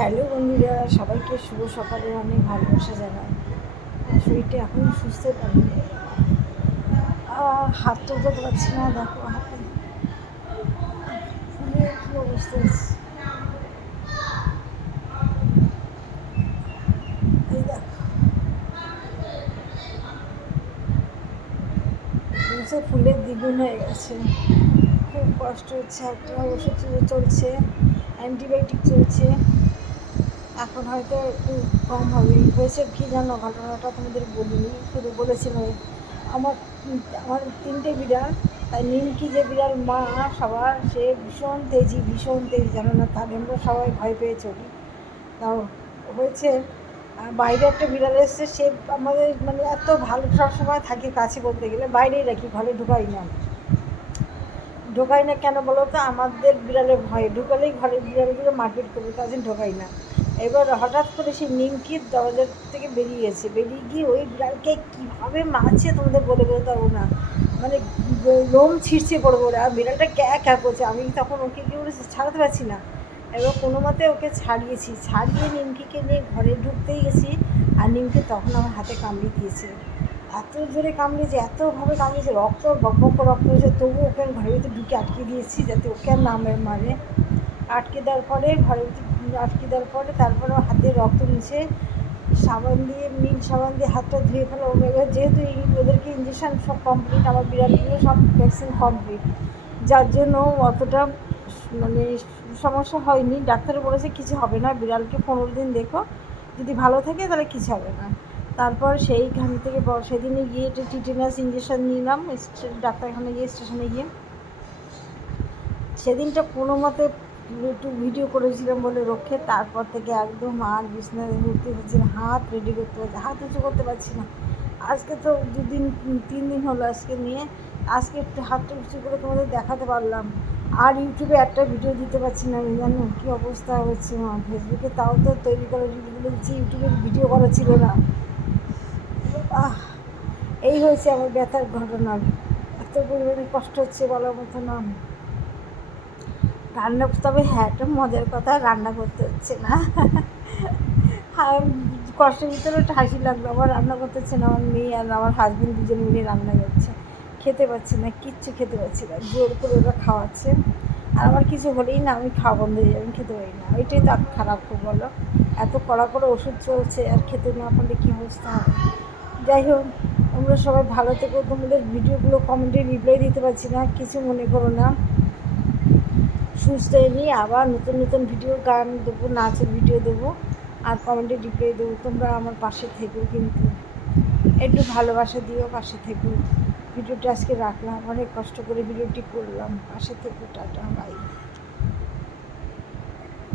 Hello বন্ধুরা, সবাইকে শুভ সকালে অনেক ভালোবাসা জানাই। শরীরটা এখনও সুস্থ পারিনি, হাত তুলতে পারছি না। দেখো হাতে ফুলে কী অবস্থা হচ্ছে। এই দেখো মুছে ফুলের দ্বিগুণ হয়ে গেছে। খুব কষ্ট হচ্ছে। একটা ওষুধ চলছে, অ্যান্টিবায়োটিক চলছে। এখন হয়তো একটু কম হবে। হয়েছে কী জানো, ঘটনাটা তোমাদের বলিনি, শুধু বলেছিল আমার আমার 3টে বিড়াল, তাই নিমকি যে বিড়াল মা সবার, সে ভীষণ তেজি জানো না, তার আমরা সবাই ভয় পেয়ে চলি। তাও হয়েছে বাইরে একটা বিড়াল এসছে, সে আমাদের মানে এত ভালো, সবসময় থাকে কাছে, বলতে গেলে বাইরেই রাখি, ঘরে ঢোকাই না কেন বলো তো, আমাদের বিড়ালের ভয়ে, ঢুকালেই ঘরের বিড়ালগুলো মারপিট করবে, তার জন্য ঢোকাই না। এবার হঠাৎ করে সেই নিমকির দরজার থেকে বেরিয়ে গিয়ে ওই বিড়ালকে কীভাবে মারছে তোমাদের বলে বলতে পারবো না, মানে লোম ছিঁড়ছে পড়ে পড়ে। আর বিড়ালটা ক্যা করছে, আমি তখন ওকে কি বলেছি, ছাড়াতে পারছি না। এবার কোনো মতে ওকে ছাড়িয়ে নিমকিকে নিয়ে ঘরে ঢুকতেই গেছি, আর নিমকি তখন আমার হাতে কামড়ে দিয়েছে। এত জোরে কামড়েছে, এতভাবে কামড়েছে, রক্ত বক রক্ত হয়েছে, তবু ওকে ঘরের ভিতরে ঢুকে আটকে দিয়েছি যাতে ওকে আর না মারে। আটকে দেওয়ার পরে তারপরে হাতে রক্ত মুছে নীল সাবান দিয়ে হাতটা ধুয়ে ফেলো। এবার যেহেতু ওদেরকে ইঞ্জেকশান সব কমপ্লিট, আমার বিড়ালগুলো সব ভ্যাকসিন কমপ্লিট, যার জন্য অতটা মানে সমস্যা হয়নি। ডাক্তারে বলেছে কিছু হবে না, বিড়ালকে 15 দিন দেখো, যদি ভালো থাকে তাহলে কিছু হবে না। তারপর সেইখান থেকে সেদিনে গিয়ে একটা টিটেনাস ইঞ্জেকশান নিলাম ডাক্তারখানে গিয়ে, স্টেশনে গিয়ে। সেদিনটা কোনো মতে একটু ভিডিও করেছিলাম বলে রক্ষে, তারপর থেকে একদম আর বিছানায় উঠতে পারছি না, হাত উঁচু করতে পারছি না। আজকে তো 3 দিন হলো আজকে নিয়ে, আজকে একটু হাতটা উঁচু করে তোমাদের দেখাতে পারলাম। আর ইউটিউবে একটা ভিডিও দিতে পারছি না, আমি জানো কী অবস্থা হচ্ছে। ফেসবুকে তাও তো তৈরি করে রিলগুলো দিচ্ছি, ইউটিউবে ভিডিও করা ছিল না। এই হয়েছে আমার ব্যথার ঘটনা। এত পরিমাণে কষ্ট হচ্ছে বলার মতো না। তবে হ্যাঁ, একটা মজার কথা, রান্না করতে হচ্ছে না। কষ্টের ভিতরে একটা হাসি লাগলো, আমার রান্না করতে হচ্ছে না, আমার মেয়ে আর আমার হাজবেন্ড দুজন মিলে রান্না করছে। খেতে পাচ্ছি না, কিচ্ছু খেতে পাচ্ছি না, জোর করে ওরা খাওয়াচ্ছে। আর আমার কিছু হলেই না, আমি খাওয়া বন্ধ হয়ে যাবে, আমি খেতে পারি না। ওইটাই তো খারাপ, খুব বলো, এত কড়া করে ওষুধ চলছে, আর খেতে না পারলে কী অবস্থা হবে। যাই হোক, তোমরা সবাই ভালো থেকো। তোমাদের ভিডিওগুলো কমেন্টে রিপ্লাই দিতে পারছি না, কিছু মনে করো না। সুস্থ নিয়ে আবার নতুন ভিডিও, গান দেবো, নাচের ভিডিও দেবো, আর কমেন্টে রিপ্লাই দেবো। তোমরা আমার পাশে থেকো, কিন্তু একটু ভালোবাসা দিও, পাশে থেকো। ভিডিওটা আজকে রাখলাম, অনেক কষ্ট করে ভিডিওটি করলাম, পাশে থেকো। Tata, by.